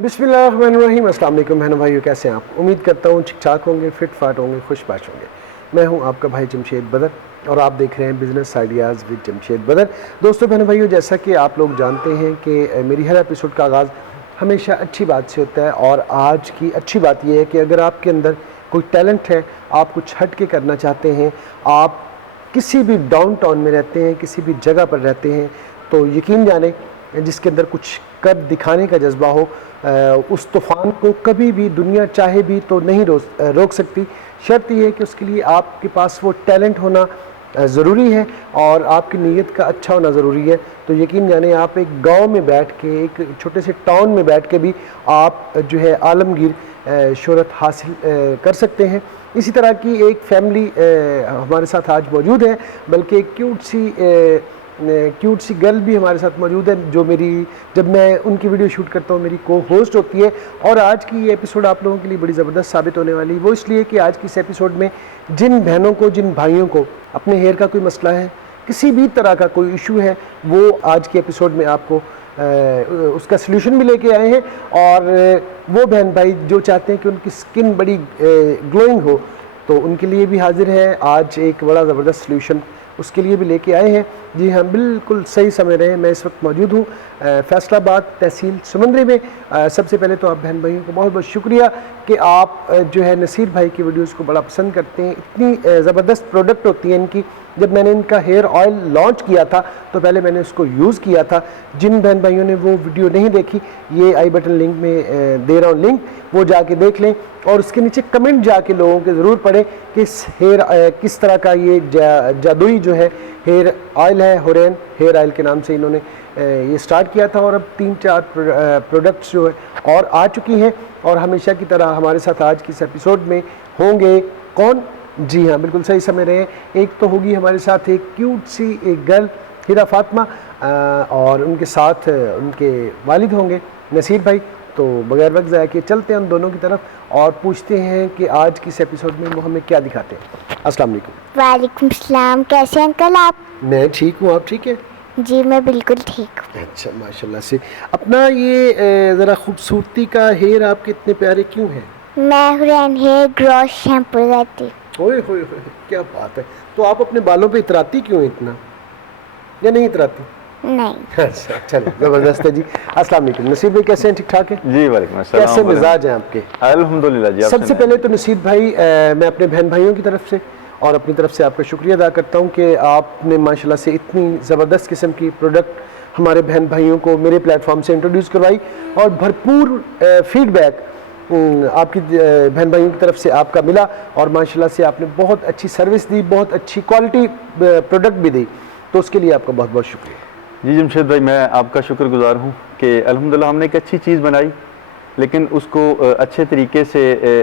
बिस्मिल्लाहिर्रहमानिर्रहीम। अस्सलाम वालेकुम बहनों भाइयों, कैसे हैं आप? उम्मीद करता हूँ ठीक ठाक होंगे, फिट फाट होंगे, खुशबाश होंगे। मैं हूँ आपका भाई जमशेद बदर और आप देख रहे हैं बिज़नेस आइडियाज़ विद जमशेद बदर। दोस्तों बहनों भाइयों, जैसा कि आप लोग जानते हैं कि मेरी हर एपिसोड का आगाज़ हमेशा अच्छी बात से होता है और आज की अच्छी बात यह है कि अगर आपके अंदर कोई टैलेंट है, आप कुछ हट के करना चाहते हैं, आप किसी भी डाउन टाउन में रहते हैं, किसी भी जगह पर रहते हैं, तो यकीन जाने जिसके अंदर कुछ कर दिखाने का जज्बा हो, उस तूफ़ान को कभी भी दुनिया चाहे भी तो नहीं रोक सकती। शर्त यह है कि उसके लिए आपके पास वो टैलेंट होना ज़रूरी है और आपकी नीयत का अच्छा होना ज़रूरी है। तो यकीन जाने आप एक गांव में बैठ के, एक छोटे से टाउन में बैठ के भी आप जो है आलमगीर शोहरत हासिल कर सकते हैं। इसी तरह की एक फैमिली हमारे साथ आज मौजूद है, बल्कि एक क्यूट सी गर्ल भी हमारे साथ मौजूद है जो जब मैं उनकी वीडियो शूट करता हूँ मेरी को होस्ट होती है। और आज की ये एपिसोड आप लोगों के लिए बड़ी ज़बरदस्त साबित होने वाली है। वो इसलिए कि आज की इस एपिसोड में जिन बहनों को, जिन भाइयों को अपने हेयर का कोई मसला है, किसी भी तरह का कोई इशू है, वो आज के एपिसोड में आपको उसका सल्यूशन भी लेके आए हैं। और वो बहन भाई जो चाहते हैं कि उनकी स्किन बड़ी ग्लोइंग हो, तो उनके लिए भी हाजिर है आज एक बड़ा ज़बरदस्त सल्यूशन, उसके लिए भी लेके आए हैं। जी हाँ, बिल्कुल सही समय रहे। मैं इस वक्त मौजूद हूँ फैसलाबाद तहसील समंदरी में। सबसे पहले तो आप बहन भाइयों को बहुत बहुत शुक्रिया कि आप जो है नसीर भाई की वीडियोस को बड़ा पसंद करते हैं। इतनी ज़बरदस्त प्रोडक्ट होती है इनकी। जब मैंने इनका हेयर ऑयल लॉन्च किया था तो पहले मैंने उसको यूज़ किया था। जिन बहन भाइयों ने वो वीडियो नहीं देखी, ये आई बटन लिंक में दे रहा हूँ लिंक, वो जाके देख लें और उसके नीचे कमेंट जाके लोगों के ज़रूर पढ़ें कि इस किस तरह का ये जादुई जो है हेयर ऑयल है। हुरैन हेयर ऑयल के नाम से इन्होंने ये स्टार्ट किया था और अब 3-4 प्रोडक्ट्स जो है और आ चुकी हैं। और हमेशा की तरह हमारे साथ आज की इस एपिसोड में होंगे कौन? जी हाँ, बिल्कुल सही समय रहे। एक तो होगी हमारे साथ एक क्यूट सी एक गर्ल हिरा फातिमा और उनके साथ उनके वालिद होंगे नसीर भाई। तो बगैर वक्त ज़ाया किए चलते हैं उन दोनों की तरफ और पूछते हैं कि आज की इस एपिसोड में वो हमें क्या दिखाते हैं। अस्सलाम वालेकुम। वालेकुम सलाम। कैसे अंकल आप? मैं ठीक हूँ, आप ठीक है? जी मैं बिल्कुल ठीक हूँ। अच्छा, माशाल्लाह से। अपना ये ज़रा खूबसूरती का हेयर आपके इतने प्यारे क्यों हैं? मैं हुरैन हेयर ग्रोथ शैम्पू लगाती। ओए होए होए, क्या बात है। तो आप अपने बालों पे इतराती क्यों इतना, या नहीं इतराती? नहीं। अच्छा, चलो ज़बरदस्त है जी। अस्सलाम वालेकुम। नसीर भाई कैसे हैं? ठीक ठाक है जी? वालेकुम अस्सलाम। कैसे मिजाज हैं आपके? अल्हम्दुलिल्लाह जी। सबसे पहले तो नसीर भाई मैं अपने बहन भाइयों की तरफ से और अपनी तरफ से आपका शुक्रिया अदा करता हूँ कि आपने माशाल्लाह से इतनी ज़बरदस्त किस्म की प्रोडक्ट हमारे बहन भाइयों को मेरे प्लेटफॉर्म से इंट्रोड्यूस करवाई और भरपूर फीडबैक आपकी बहन भाइयों की तरफ से आपका मिला और माशाल्लाह से आपने बहुत अच्छी सर्विस दी, बहुत अच्छी क्वालिटी प्रोडक्ट भी दी। तो उसके लिए आपका बहुत बहुत शुक्रिया। जी जमशेद भाई, मैं आपका शुक्रगुजार हूँ कि अल्हम्दुलिल्लाह हमने एक अच्छी चीज़ बनाई, लेकिन उसको अच्छे तरीके से,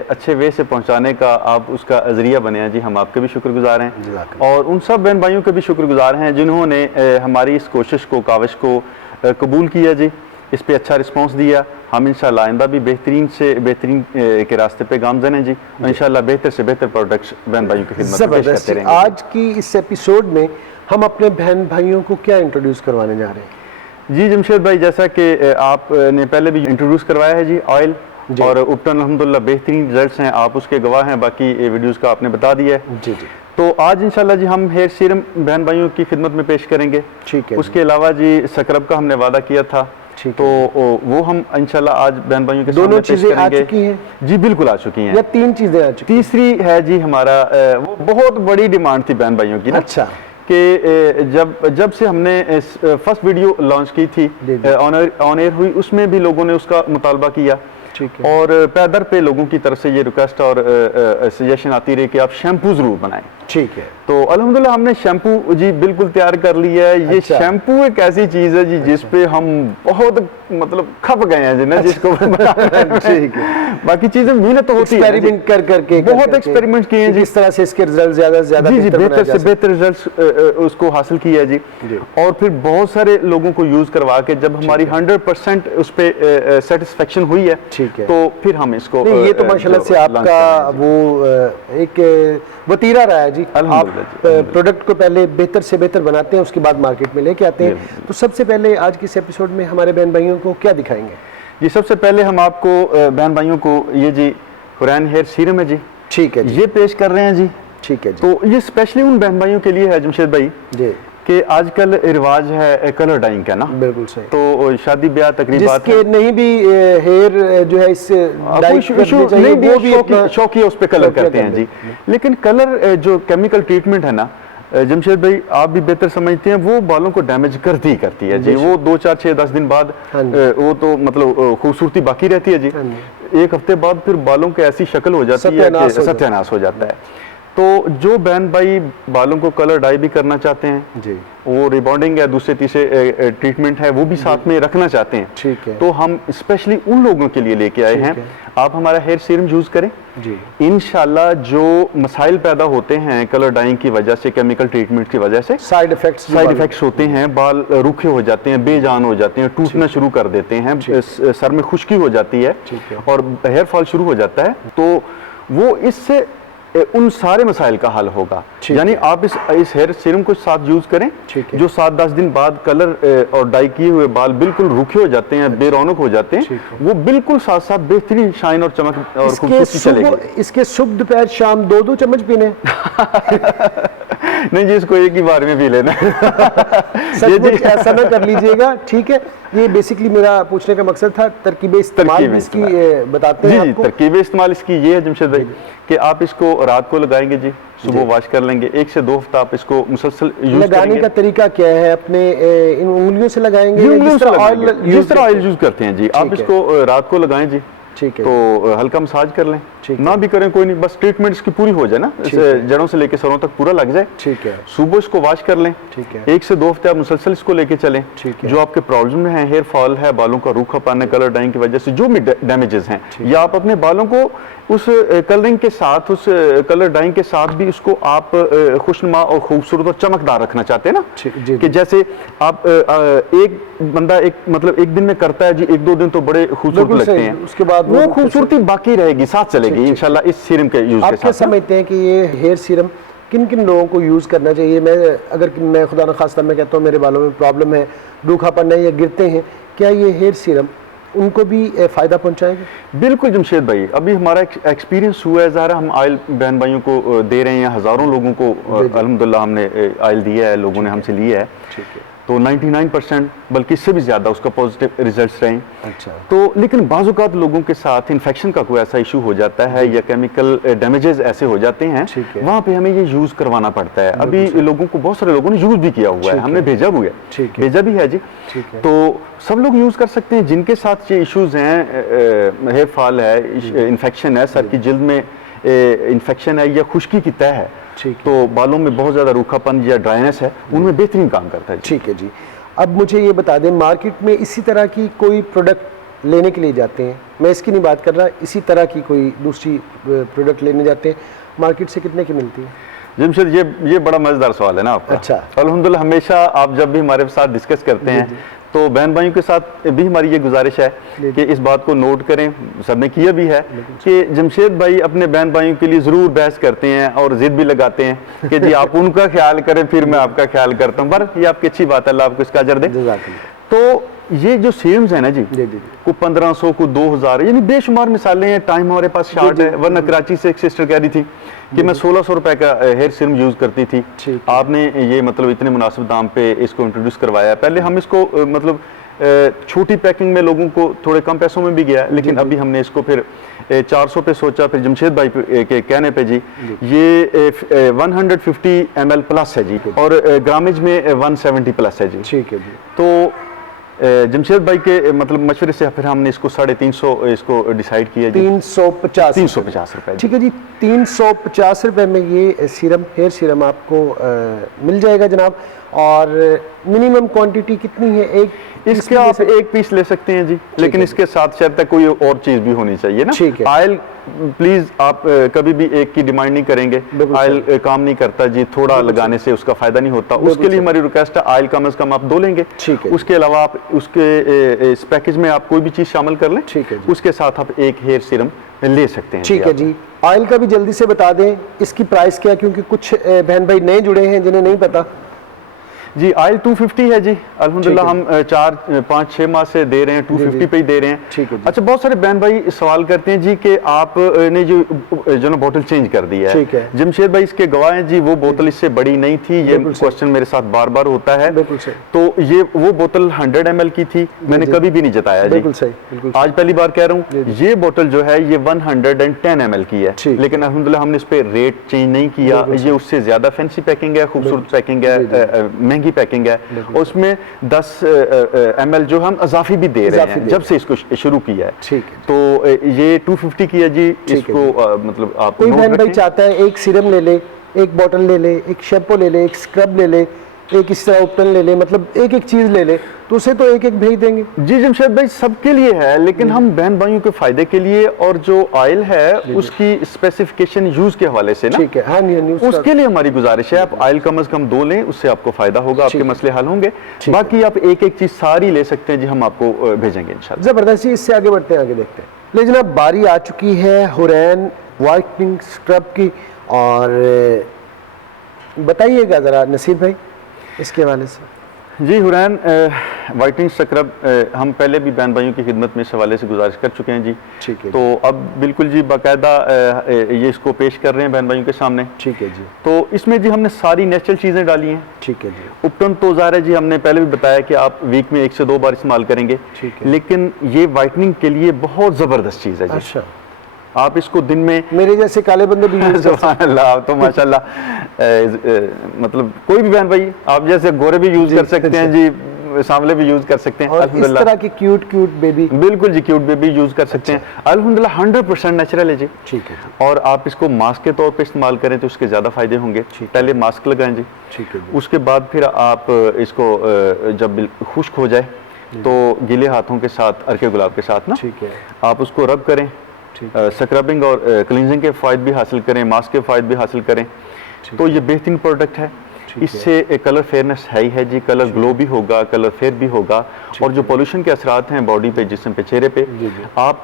अच्छे वे से पहुँचाने का आप उसका ज़रिया बने हैं। जी हम आपके भी शुक्रगुजार हैं और उन सब बहन भाइयों के भी शुक्रगुजार हैं जिन्होंने हमारी इस कोशिश को, काविश को कबूल किया जी, इस पर अच्छा रिस्पॉन्स दिया। हम इंशाल्लाह आइंदा भी बेहतरीन से बेहतरीन के रास्ते पे गामज़न हैं जी। इंशाल्लाह बेहतर से बेहतर प्रोडक्ट्स बहन भाइयों की खिदमत में पेश करते रहेंगे। आज की इस एपिसोड में हम अपने बहन भाइयों को क्या इंट्रोड्यूस करवाने जा रहे हैं? जी जमशेद भाई, जैसा कि आपने पहले भी इंट्रोड्यूस करवाया है जी ऑयल, और उपटन अल्हम्दुलिल्लाह बेहतरीन रिजल्ट्स हैं, आप उसके गवाह हैं। बाकी वीडियोस का आपने बता दिया है जी जी। तो आज इंशाल्लाह जी हम हेयर सीरम बहन भाइयों की खिदमत में पेश करेंगे। ठीक है। उसके अलावा जी स्क्रब का हमने वादा किया था, तो वो हम इंशाल्लाह आज बहन भाइयों के दोनों चीजें आ चुकी हैं? जी बिल्कुल आ चुकी हैं। या 3 चीजें आ चुकी? तीसरी है जी हमारा वो बहुत बड़ी डिमांड थी बहन भाइयों की ना। अच्छा। कि जब से हमने फर्स्ट वीडियो लॉन्च की थी, ऑन एयर हुई, उसमें भी लोगों ने उसका मुतालबा किया। ठीक है। और पैदर पे लोगों की तरफ से ये रिक्वेस्ट और सजेशन आती रही कि आप शैम्पू जरूर बनाएं। ठीक है। तो अल्हम्दुलिल्लाह हमने शैम्पू जी बिल्कुल तैयार कर लिया है। ये शैम्पू एक ऐसी चीज है जी जिस पे हम बहुत मतलब खप गए हैं जी ना, जिसको ठीक है। बाकी चीजें मेहनत तो होती है, एक्सपेरिमेंट कर करके बहुत एक्सपेरिमेंट किए हैं जी, इस तरह से इसके रिजल्ट ज्यादा से ज्यादा बेहतर से बेहतर रिजल्ट उसको हासिल किया जी। और फिर बहुत सारे लोगों को यूज करवा के जब हमारी 100% उस पे सेटिस्फेक्शन हुई है, तो फिर हम इसको ये तो माशाल्लाह से आपका वो एक वतीरा रहा है जी। आप प्रोडक्ट को पहले बेहतर से बेहतर बनाते हैं, उसके बाद मार्केट में लेके आते हैं। तो सबसे पहले आज के इस एपिसोड में हमारे बहन भाइयों को क्या दिखाएंगे? जी सबसे पहले हम आपको बहन भाइयों को ये जी हुरैन हेयर सीरम है जी, ठीक है जी, ये पेश कर रहे हैं जी। ठीक है जी, तो ये स्पेशली उन बहन भाइयों के लिए है जमशेद भाई जी, कि आजकल रिवाज है कलर डाइंग का ना, बिल्कुल सही। तो शादी ब्याह तकरीबात जिसके नहीं भी हेयर जो है इससे डाई करने चाहिए, वो भी अपना शौकी उस पे कलर करते हैं जी। लेकिन कलर जो केमिकल ट्रीटमेंट है ना जमशेद भाई, आप भी बेहतर समझते हैं, वो बालों को डैमेज करती ही करती है जी। वो 2 4 6 10 दिन बाद वो तो मतलब खूबसूरती बाकी रहती है जी, एक हफ्ते बाद फिर बालों की ऐसी शक्ल हो जाती है कि सत्यानाश हो जाता है। तो जो बहन भाई बालों को कलर डाई भी करना चाहते हैं जी, वो रिबॉन्डिंग है, दूसरे तीसरे ट्रीटमेंट है, वो भी साथ में रखना चाहते हैं, ठीक है, तो हम स्पेशली उन लोगों के लिए लेके आए हैं। आप हमारा हेयर सीरम यूज करें जी, इंशाल्लाह जो मसाइल पैदा होते हैं कलर डाइंग की वजह से, केमिकल ट्रीटमेंट की वजह से साइड इफेक्ट्स होते हैं, बाल रूखे हो जाते हैं, बेजान हो जाते हैं, टूटना शुरू कर देते हैं, सर में खुश्की हो जाती है और हेयर फॉल शुरू हो जाता है, तो वो इससे उन सारे मसाइल का हल होगा। यानी आप इस हेयर सीरम को साथ यूज करें, जो 7-10 दिन बाद कलर और डाई किए हुए बाल बिल्कुल रूखे हो जाते हैं, बेरौनक हो जाते हैं, वो बिल्कुल साथ साथ बेहतरीन शाइन और चमक और खूबसूरती चलेगी। इसके सुबह दोपहर शाम 2-2 चम्मच पीने नहीं जी, इसको एक ही बार में पी लेना सचमुच ऐसा ना कर लीजिएगा, ठीक है। ये बेसिकली मेरा पूछने का मकसद था। तरकीबें इस्तेमाल इसकी बताते हैं आपको। तरकीबें इस्तेमाल इसकी ये है जमशेद भाई कि आप इसको रात को लगाएंगे जी, सुबह वॉश कर लेंगे, 1 से 2 हफ्ता आप इसको मुसलसल यूज लगाने का तरीका क्या है? अपने इन उंगलियों से लगाएंगे जिस तरह ऑयल यूज करते हैं जी, आप इसको रात को लगाएं जी, ठीक है, तो हल्का मसाज कर लें, ना भी करें कोई नहीं, बस ट्रीटमेंट इसकी पूरी हो जाए ना, जड़ों से लेके सरों तक पूरा लग जाए, ठीक है। सुबह इसको वॉश कर लें, ठीक है, 1 से 2 हफ्ते आप मुसलसल इसको लेके चलें। जो आपके प्रॉब्लम है, हेयर फॉल है, बालों का रूखापन है, कलर डाइंग की वजह से जो भी डैमेजेस हैं, या आप अपने बालों को उस कलरिंग के साथ, उस कलर डाइंग के साथ भी उसको आप खुशनुमा और खूबसूरत और चमकदार रखना चाहते हैं ना, कि जैसे आप एक बंदा मतलब एक दिन में करता है जी, 1-2 दिन तो बड़े खूबसूरत लगते हैं, उसके बाद वो खूबसूरती बाकी रहेगी, साथ चलेगी इंशाल्लाह इस सीरम के यूज के साथ। आप क्या समझते हैं कि ये हेयर सीरम किन किन लोगों को यूज़ करना चाहिए? मैं खुदा न खास्ता मैं कहता हूँ मेरे बालों में प्रॉब्लम है, रूखापन है या गिरते हैं, क्या ये हेयर सीरम उनको भी फ़ायदा पहुंचाएगा? बिल्कुल जमशेद भाई, अभी हमारा एक्सपीरियंस हुआ है, ज़ाहिर हम ऑयल बहन भाइयों को दे रहे हैं, हज़ारों लोगों को अल्हम्दुलिल्लाह हमने ऑयल दिया है, लोगों ने हमसे लिया है, तो 99% बल्कि इससे भी ज़्यादा उसका पॉजिटिव रिजल्ट्स रहे। अच्छा, तो लेकिन बाज़ औक़ात लोगों के साथ इन्फेक्शन का कोई ऐसा इशू हो जाता है या केमिकल डैमेजेस ऐसे हो जाते हैं, वहाँ पे हमें ये यूज़ करवाना पड़ता है। अभी लोगों को, बहुत सारे लोगों ने यूज़ भी किया हुआ है, हमने भेजा भी है जी, तो सब लोग यूज़ कर सकते हैं जिनके साथ ये इशूज़ हैं, हेयर फॉल है, इन्फेक्शन है, सर की जिल्द में इन्फेक्शन है या खुश्की की तह है, तो बालों में बहुत ज़्यादा रूखापन या ड्राइनेस है, उनमें बेहतरीन काम करता है। ठीक है जी। अब मुझे ये बता दें, मार्केट में इसी तरह की कोई प्रोडक्ट लेने के लिए जाते हैं, मैं इसकी नहीं बात कर रहा, इसी तरह की कोई दूसरी प्रोडक्ट लेने जाते हैं, मार्केट से कितने की मिलती है? जमशेद ये बड़ा मज़ेदार सवाल है ना आपका। अच्छा, अल्हम्दुलिल्लाह हमेशा आप जब भी हमारे साथ डिस्कस करते हैं तो बहन भाइयों के साथ भी हमारी ये गुजारिश है कि इस बात को नोट करें, सबने किया भी है कि जमशेद भाई अपने बहन भाइयों के लिए ज़रूर बहस करते हैं और ज़िद भी लगाते हैं कि जी आप उनका ख्याल करें फिर मैं आपका ख्याल करता हूँ, पर ये आपकी अच्छी बात है, अल्लाह आपको इसका अजर दे। तो ये जो सीरम्स है ना जी, को 1500 को 2000, यानी बेशुमार मिसालें हैं। टाइम हमारे पास शार्ट है, वरना कराची से एक सिस्टर कह रही थी कि मैं 1600 रुपए का हेयर सीरम यूज़ करती थी, आपने ये मतलब इतने मुनासिब दाम पे इसको इंट्रोड्यूस करवाया। पहले हम इसको मतलब छोटी पैकिंग में लोगों को थोड़े कम पैसों में भी गया, लेकिन अभी हमने इसको फिर 400 पे सोचा, फिर जमशेद भाई के कहने पे जी ये 150 ml प्लस है जी, और ग्रामेज में 170 प्लस है जी। ठीक है जी। तो जमशेद भाई के मतलब मशवरे से फिर हमने इसको 350 इसको डिसाइड किया जी। 350 रुपए। ठीक है जी, 350 रुपए में ये सीरम, हेयर सीरम आपको मिल जाएगा जनाब। और मिनिमम क्वांटिटी कितनी है? इसके आप 1 पीस ले सकते हैं जी, लेकिन इसके साथ शायद तक कोई और चीज भी होनी चाहिए ना। ठीक है। ऑयल प्लीज आप कभी भी एक की डिमांड नहीं करेंगे, ऑयल काम नहीं करता जी, थोड़ा लगाने से उसका फायदा नहीं होता। उसके लिए हमारी रिक्वेस्ट है ऑयल कम से कम आप 2 लेंगे। ठीक है। उसके अलावा आप उसके इस पैकेज में आप कोई भी चीज शामिल कर लें। ठीक है। उसके साथ आप एक हेयर सीरम ले सकते हैं। ठीक है जी। ऑयल का भी जल्दी से बता दें, इसकी प्राइस क्या है, क्योंकि कुछ बहन भाई नए जुड़े हैं जिन्हें नहीं पता। जी ऑयल 250 है जी अल्हम्दुलिल्लाह, ठीक हम 4-5-6 माह से दे रहे हैं, 250 पे ही दे रहे हैं। ठीक है जी। अच्छा, बहुत सारे बहन भाई सवाल करते हैं जी कि आप ने जो ना बोतल चेंज कर दी है। ठीक है। जमशेद भाई इसके गवाह हैं जी, वो बोतल इससे बड़ी नहीं थी। ये बिल्कुल सही। क्वेश्चन मेरे साथ बार बार होता है। बिल्कुल सही। तो ये वो बोतल 100 ml की थी, मैंने जी। कभी भी नहीं जताया जी। बिल्कुल सही, बिल्कुल आज पहली बार कह रहा जी, हूँ, ये बोतल जो है ये 110 ml की है, ठीक। लेकिन अल्हम्दुलिल्लाह हमने इस पे रेट चेंज नहीं किया। ये उससे ज्यादा फैंसी पैकिंग है, खूबसूरत पैकिंग है, महंगी पैकिंग है, और उसमें 10 ml जो हम इजाफी भी दे रहे हैं जब से इसको शुरू किया है। ठीक है। तो ये 250 की है जी। ठीक है इसको मतलब आप कोई नोट बहन भाई रखें। चाहता है एक सीरम ले ले, एक बॉटल ले ले, एक शैम्पू ले ले, एक स्क्रब ले ले, एक इस तरह उपटन ले ले, मतलब एक एक चीज ले ले, तो उसे तो एक एक भेज देंगे। जी जमशेद भाई सबके लिए है, लेकिन हम बहन भाइयों के फायदे के लिए, और जो ऑयल है उसकी स्पेसिफिकेशन यूज के हवाले से ना, ठीक है। हाँ जी, उसके लिए हमारी गुजारिश है, आप ऑयल कम से कम 2 लें, उससे आपको फायदा होगा, आपके मसले हल होंगे। बाकी आप एक एक चीज सारी ले सकते हैं जी, हम आपको भेजेंगे इंशाल्लाह। जबरदस्ती। इससे आगे बढ़ते हैं, आगे देखते हैं। लेकिन अब बारी आ चुकी है हुरैन वाइटनिंग स्क्रब की, और बताइएगा ज़रा नसीर भाई इसके हवाले से। जी हुरैन वाइटनिंग स्क्रब हम पहले भी बहन भाइयों की खिदमत में इस हवाले से गुजारिश कर चुके हैं जी। ठीक है। तो अब बिल्कुल जी बाकायदा ये इसको पेश कर रहे हैं बहन भाइयों के सामने। ठीक है जी। तो इसमें जी हमने सारी नेचुरल चीज़ें डाली हैं। ठीक है जी। उपटन तो ज़ाहिर है जी, हमने पहले भी बताया कि आप वीक में 1 से 2 बार इस्तेमाल करेंगे, ठीक है। लेकिन ये वाइटनिंग के लिए बहुत ज़बरदस्त चीज़ है जी। अच्छा, आप इसको दिन में मेरे जैसे काले बंदे भी यूज कर सुभान अल्लाह, तो माशाल्लाह मतलब कोई भी बहन भाई, आप जैसे गोरे भी यूज कर सकते हैं जी, सांवले भी यूज कर सकते हैं और इस अल्हम्दुलिल्लाह। तरह की क्यूट क्यूट बेबी। बिल्कुल जी, क्यूट बेबी यूज कर सकते हैं अल्हम्दुलिल्लाह, 100% नेचुरल है जी। ठीक है जी। और आप इसको मास्क के तौर पे इस्तेमाल करें तो उसके ज़्यादा फायदे होंगे। पहले मास्क लगाएं जी, ठीक है जी। उसके बाद फिर आप इसको जब खुश्क हो जाए तो गीले हाथों के साथ, अरके गुलाब के साथ ना, ठीक है। आप उसको रब करें, स्क्रबिंग और क्लींजिंग के फ़ायदे भी हासिल करें, मास्क के फ़ायदे भी हासिल करें। तो ये बेहतरीन प्रोडक्ट है। इससे कलर फेयरनेस है ही है जी, कलर ग्लो भी होगा, कलर फेयर भी होगा, और जो पोल्यूशन के असरात हैं बॉडी पे, जिस्म पे, चेहरे पे, आप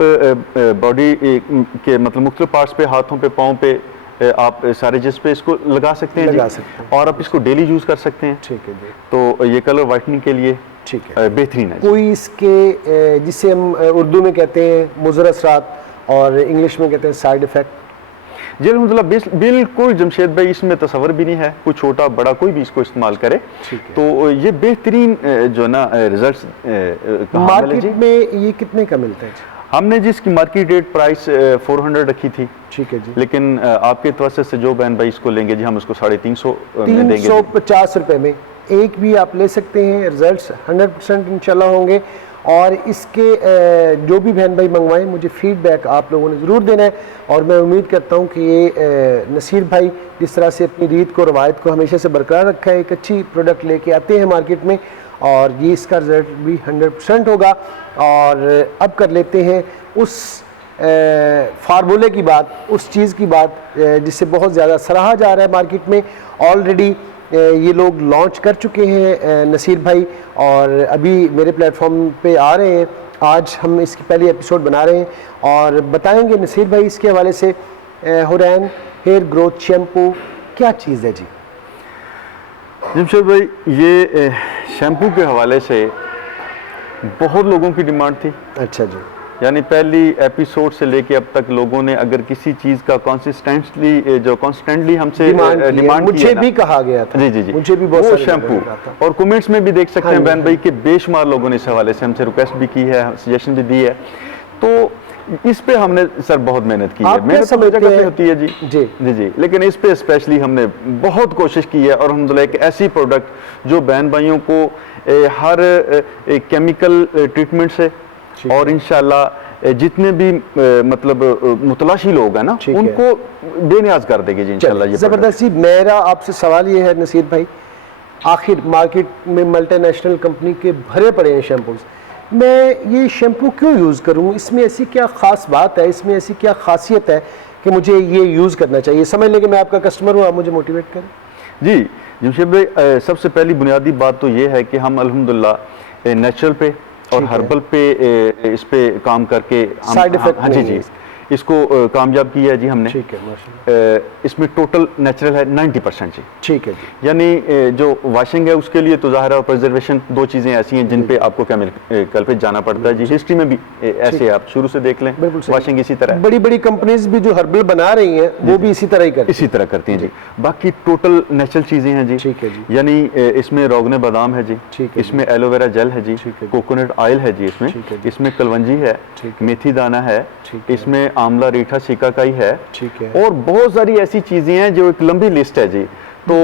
बॉडी के मतलब मुख्तलिफ पार्ट्स पे, हाथों पे, पाँव पे, आप सारे जिस्म पे इसको लगा सकते हैं लगा जी, सकते हैं। और आप इसको डेली यूज़ कर सकते हैं। ठीक है जी। तो ये कलर वाइटनिंग के लिए ठीक है। बेहतरीन है जी। कोई इसके जिसे हम उर्दू में कहते हैं मुज़र असरात और इंग्लिश में कहते हैं साइड इफेक्ट? जी अल्हम्दुलिल्लाह, बिल्कुल जमशेद भाई, इसमें तसव्वुर भी नहीं है, कोई छोटा बड़ा कोई भी इसको इस्तेमाल करे। तो ये बेहतरीन जो ना रिजल्ट्स मार्केट में ये कितने का मिलता है? हमने जी इसकी मार्केट रेट प्राइस 400 रखी थी। ठीक है जी। लेकिन आपके तवज्जो से जो बहन भाई इसको लेंगे जी, हम उसको 350 में देंगे। 350 रुपए में एक भी आप ले सकते हैं, रिजल्ट्स 100% इंशाल्लाह होंगे। और इसके जो भी बहन भाई मंगवाएं, मुझे फीडबैक आप लोगों ने ज़रूर देना है, और मैं उम्मीद करता हूं कि ये नसीर भाई जिस तरह से अपनी रीत को, रवायत को हमेशा से बरकरार रखा है, एक अच्छी प्रोडक्ट लेके आते हैं मार्केट में, और ये इसका रिजल्ट भी 100% होगा। और अब कर लेते हैं उस फार्मूले की बात, उस चीज़ की बात जिससे बहुत ज़्यादा सराहा जा रहा है मार्केट में। ऑलरेडी ये लोग लॉन्च कर चुके हैं नसीर भाई, और अभी मेरे प्लेटफॉर्म पे आ रहे हैं। आज हम इसकी पहली एपिसोड बना रहे हैं, और बताएंगे नसीर भाई इसके हवाले से हुरैन हेयर ग्रोथ शैम्पू क्या चीज़ है जी? जमशेद भाई, ये शैम्पू के हवाले से बहुत लोगों की डिमांड थी। अच्छा जी। यानी पहली एपिसोड से लेके अब तक लोगों ने अगर किसी चीज़ का कॉन्स्टेंटली हमसे डिमांड मुझे भी कहा गया था। जी, मुझे भी बहुत वो सारे शैम्पू, लोगों ने कहा था। और कमेंट्स में भी देख सकते हाँ हैं जी, बहन भाई कि बेशुमार लोगों ने इस हवाले से हमसे रिक्वेस्ट भी की है, सजेशन भी दी है। तो इस पे हमने सर बहुत मेहनत की है। मेहनत सब जगह पे होती है जी, लेकिन इस पे स्पेशली हमने बहुत कोशिश की है, और अल्हम्दुलिल्लाह एक ऐसी प्रोडक्ट जो बहन भाइयों को हर केमिकल ट्रीटमेंट से, और इंशाल्लाह जितने भी मतलब मुतलाशी लोग हैं ना, उनको बेनियाज कर देगी जी इंशाल्लाह। ये ज़बरदस्ती। मेरा आपसे सवाल ये है नसीर भाई, आखिर मार्केट में मल्टीनेशनल कंपनी के भरे पड़े हैं शैम्पूज, मैं ये शैम्पू क्यों यूज़ करूँ? इसमें ऐसी क्या ख़ास बात है, इसमें ऐसी क्या खासियत है कि मुझे ये यूज़ करना चाहिए? समझ लें कि मैं आपका कस्टमर हूँ, आप मुझे मोटिवेट करें। जी जमशेद भाई, सबसे पहली बुनियादी बात तो ये है कि हम अल्हम्दुलिल्लाह नेचुरल पे और हर्बल पे इस पे काम करके साइड इफेक्ट, हाँ जी, इसको कामयाब किया है जी हमने। ठीक है माशाल्लाह। इसमें टोटल नेचुरल है 90% जी। ठीक है जी। यानी जो वाशिंग है उसके लिए तो ज़ाहिर है और प्रिजर्वेशन दो चीज़ें ऐसी हैं जिन पे आपको केमिकल पे जाना पड़ता है जी। हिस्ट्री में भी ऐसे आप शुरू से देख लें, वाशिंग इसी तरह है। बड़ी बड़ी कंपनीज भी जो हर्बल बना रही हैं वो भी इसी तरह ही करती इसी तरह करती हैं जी। बाकी टोटल नेचुरल चीज़ें हैं जी। ठीक है जी। यानी इसमें रोगने बादाम है जी, ठीक है इसमें एलोवेरा जेल है जी, ठीक है जी। कोकोनट ऑयल है जी, इसमें ठीक है जी। इसमें कलवंजी है, ठीक मेथी दाना है, ठीक है। इसमें आंवला रीठा सिकाकाई है, ठीक है। और बहुत सारी ऐसी चीज़ें हैं जो एक लंबी लिस्ट है जी। तो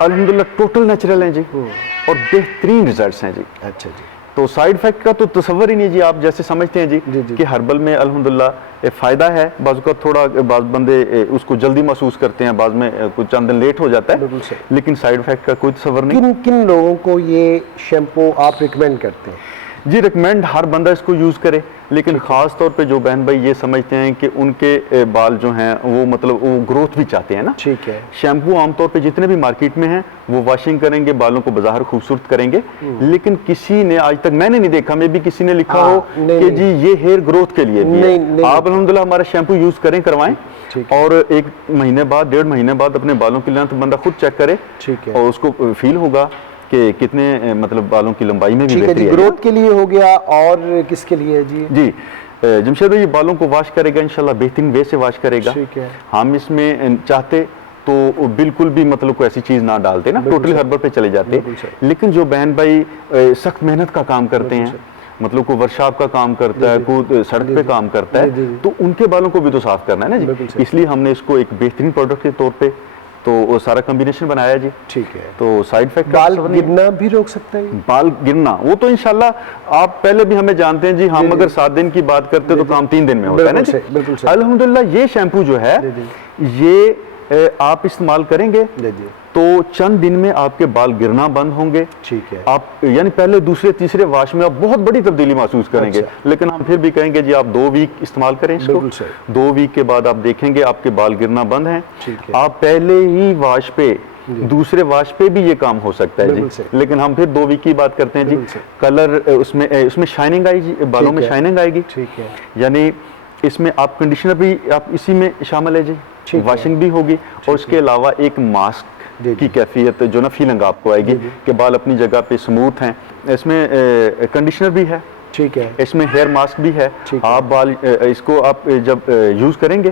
अल्हम्दुलिल्लाह टोटल नेचुरल हैं जी और बेहतरीन रिजल्ट्स हैं जी। अच्छा जी। तो साइड इफेक्ट का तो तस्वर ही नहीं जी, आप जैसे समझते हैं जी, कि हर्बल में अल्हम्दुलिल्लाह फ़ायदा है। बाज़ का थोड़ा बाज़ बंदे उसको जल्दी महसूस करते हैं, बाज़ में कुछ चंद दिन लेट हो जाता है, लेकिन साइड इफेक्ट का कोई तस्वर नहीं। किन किन लोगों को ये शैम्पू आप रिकमेंड करते हैं? जी रिकमेंड हर बंदा इसको यूज़ करे, लेकिन ख़ास तौर पे जो बहन भाई ये समझते हैं कि उनके बाल जो हैं वो मतलब वो ग्रोथ भी चाहते हैं ना। ठीक है। शैम्पू आमतौर पे जितने भी मार्केट में हैं वो वॉशिंग करेंगे, बालों को बाजार खूबसूरत करेंगे, लेकिन किसी ने आज तक मैंने नहीं देखा, मैं भी किसी ने लिखा हो कि जी ये हेयर ग्रोथ के लिए भी है। आप अल्हम्दुलिल्लाह हमारा शैम्पू यूज़ करें, करवाएं, और एक महीने बाद 1.5 महीने बाद अपने बालों की लेंथ बंदा खुद चेक करे, ठीक है, और उसको फील होगा कि कितने मतलब बालों की लंबाई में भी ठीक है जी। ग्रोथ के लिए हो गया, और किसके लिए है जी? जमशेद भाई ये बालों को वॉश करेगा इंशाल्लाह, बेहतरीन वे से वॉश करेगा। ठीक है। हम इसमें चाहते तो बिल्कुल भी मतलब कोई ऐसी चीज़ ना डालते ना, टोटली हर्बल पे चले जाते, लेकिन जो बहन भाई सख्त मेहनत का काम करते हैं, मतलब कोई वर्कशॉप का काम करता है, कोई सड़क पे काम करता है, तो उनके बालों को भी तो साफ करना है ना जी। इसलिए हमने इसको एक बेहतरीन प्रोडक्ट के तौर पे तो वो सारा कॉम्बिनेशन बनाया जी। ठीक है। तो साइड इफेक्ट बाल गिरना भी रोक सकता है? बाल गिरना वो तो इंशाल्लाह आप पहले भी हमें जानते हैं जी, हम अगर 7 दिन की बात करते तो काम 3 दिन में होता है ना जी। बिल्कुल। अल्हम्दुलिल्लाह ये शैम्पू जो है ये आप इस्तेमाल करेंगे तो चंद दिन में आपके बाल गिरना बंद होंगे। ठीक है। आप यानी पहले दूसरे तीसरे वाश में आप बहुत बड़ी तब्दीली महसूस करेंगे। अच्छा। लेकिन हम फिर भी कहेंगे जी आप 2 वीक इस्तेमाल करें इसको, 2 वीक के बाद आप देखेंगे आपके बाल गिरना बंद हैं। आप पहले ही वाश पे दूसरे वाश पे भी ये काम हो सकता है जी, लेकिन हम फिर 2 वीक की बात करते हैं जी। कलर उसमें शाइनिंग आएगी, बालों में शाइनिंग आएगी। ठीक है। यानी इसमें आप कंडीशनर भी आप इसी में शामिल है जी, वॉशिंग भी होगी, और उसके अलावा एक मास्क की कैफियत जो ना फीलिंग आपको आएगी कि बाल अपनी जगह पे स्मूथ हैं। इसमें कंडीशनर भी है, ठीक है, इसमें हेयर मास्क भी है। आप बाल इसको आप जब यूज करेंगे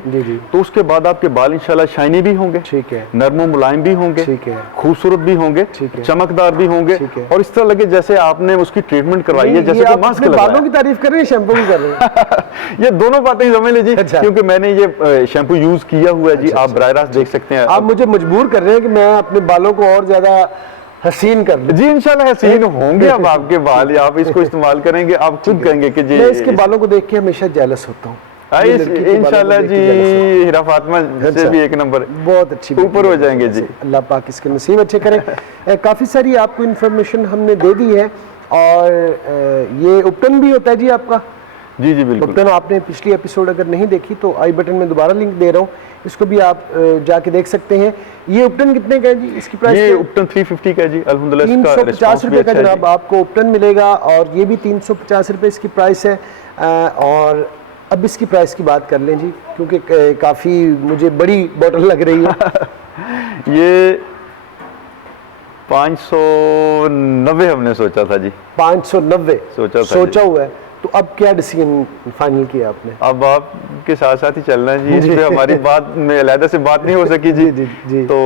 तो उसके बाद आपके बाल इंशाल्लाह शाइनी भी होंगे, ठीक है, नरम मुलायम भी होंगे, ठीक है, खूबसूरत भी होंगे, चमकदार भी होंगे, और इस तरह लगे जैसे आपने उसकी ट्रीटमेंट करवाई है, जैसे कि मास्क लगाया। बालों की तारीफ कर रहे हैं, शैम्पू की कर रहे हैं। ये दोनों बातें समझ लीजिए, क्योंकि मैंने ये शैम्पू यूज किया हुआ है जी। आप बराह रास्त देख सकते हैं। आप मुझे मजबूर कर रहे हैं कि मैं अपने बालों को और ज्यादा हसीन कर लूं। जी इंशाल्लाह हसीन होंगे अब आपके बाल, या आप इसको इस्तेमाल करेंगे, आप खुद कहेंगे कि जी मैं इसके बालों को देख के हमेशा जेलस होता हूँ। इंशाल्लाह जी हीरा फातिमा से भी एक नंबर, बहुत अच्छी, ऊपर हो जाएंगे जी। अल्लाह पाक इसके नसीब अच्छे करे। काफ़ी सारी आपको इन्फॉर्मेशन हमने दे दी है, और ये उपटन भी होता है जी आपका? जी जी बिल्कुल। उपटन आपने पिछली एपिसोड अगर नहीं देखी तो आई बटन में दोबारा लिंक दे रहा हूँ, इसको भी आप जाके देख सकते हैं। ये उपटन कितने का है जी? इसकी प्राइस ये उपटन 350 का है जी। अल्हम्दुलिल्लाह 350 रुपये का जनाब आपको उपटन मिलेगा, और ये भी 350 रुपये इसकी प्राइस है। और अब इसकी प्राइस की बात कर लें जी, क्योंकि काफ़ी मुझे बड़ी बोतल लग रही है। ये 590 हमने सोचा था जी। 590 सोचा हुआ है, तो अब क्या डिसीजन फाइनल किया आपने? अब आपके साथ साथ ही चलना है जी। इस पे हमारी बात में अलहदा से बात नहीं हो सकी जी। जी। तो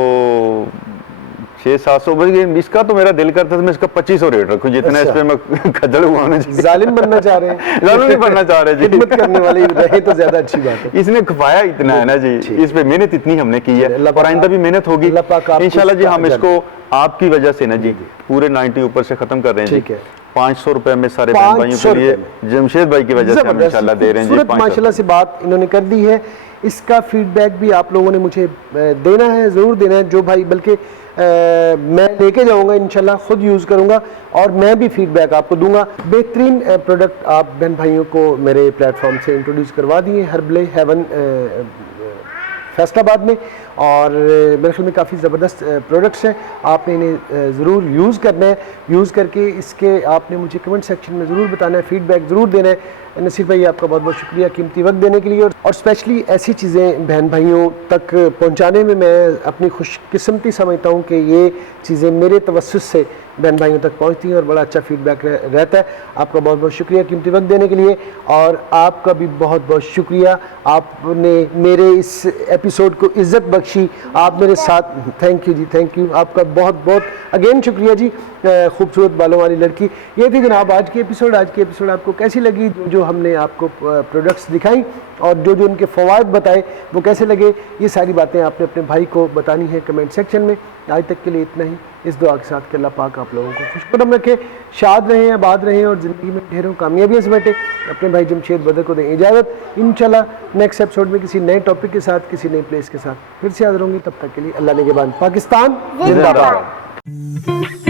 600-700 बज गए। इसका तो मेरा दिल करता था मैं इसका 2500 रेट रखूं, जितना इस पे मैं खजल हुआ ना जी। जालिम बनना चाह रहे हैं? जालिम नहीं बनना चाह रहे जी, खिदमत करने वाले रहे तो ज्यादा अच्छी बात है। इसने खपाया इतना है ना जी, इस पे मेहनत इतनी हमने की है, और आइंदा भी मेहनत होगी इंशाल्लाह जी। हम इसको आपकी वजह से ना जी पूरे 90 ऊपर से खत्म कर रहे हैं जी। 500 रुपए में सारे बहन भाइयों के लिए जमशेद भाई की वजह से हम इंशाल्लाह दे रहे हैं जी। माशाल्लाह से बात इन्होंने कर दी है। इसका फीडबैक भी आप लोगों ने मुझे देना है, ज़रूर देना है। जो भाई, बल्कि मैं लेके जाऊंगा इंशाल्लाह, खुद यूज़ करूंगा, और मैं भी फीडबैक आपको दूंगा। बेहतरीन प्रोडक्ट आप बहन भाइयों को मेरे प्लेटफॉर्म से इंट्रोड्यूस करवा दिए, हर्बल हेवन फैसलाबाद में, और मेरे ख्याल में काफ़ी ज़बरदस्त प्रोडक्ट्स हैं, आपने इन्हें ज़रूर यूज़ करना है। यूज़ करके इसके आपने मुझे कमेंट सेक्शन में ज़रूर बताना है, फीडबैक ज़रूर देना है। नसीर भाई आपका बहुत बहुत शुक्रिया कीमती वक्त देने के लिए, और स्पेशली ऐसी चीज़ें बहन भाइयों तक पहुंचाने में मैं अपनी खुशकिस्मती समझता हूं कि ये चीज़ें मेरे तवस्सुस से बहन भाइयों तक पहुंचती हैं और बड़ा अच्छा फीडबैक रहता है। आपका बहुत बहुत शुक्रिया कीमती वक्त देने के लिए, और आपका भी बहुत बहुत शुक्रिया, आपने मेरे इस एपिसोड को इज़्ज़त बख्शी, आप मेरे साथ। Thank you ji, thank you, आपका बहुत बहुत अगेन शुक्रिया जी। खूबसूरत बालों वाली लड़की, ये थी जनाब आज की एपिसोड। आज की एपिसोड आपको कैसी लगी? जो हमने आपको प्रोडक्ट्स दिखाई और जो उनके फ़वाद बताए वो कैसे लगे, ये सारी बातें आपने अपने भाई को बतानी है कमेंट सेक्शन में। आज तक के लिए इतना ही, इस दुआ के साथ कि अल्लाह पाक आप लोगों को खुशकदम रखे, शाद रहें, आबाद रहें और ज़िंदगी में ढेरों कामयाबियों से बैठे। अपने भाई जमशेद बदर को दें इजाज़त। इंशाल्लाह नेक्स्ट एपिसोड में किसी नए टॉपिक के साथ, किसी नए प्लेस के साथ फिर से हाज़िर होंगे। तब तक के लिए अल्लाह निगहबान। पाकिस्तान जिंदाबाद।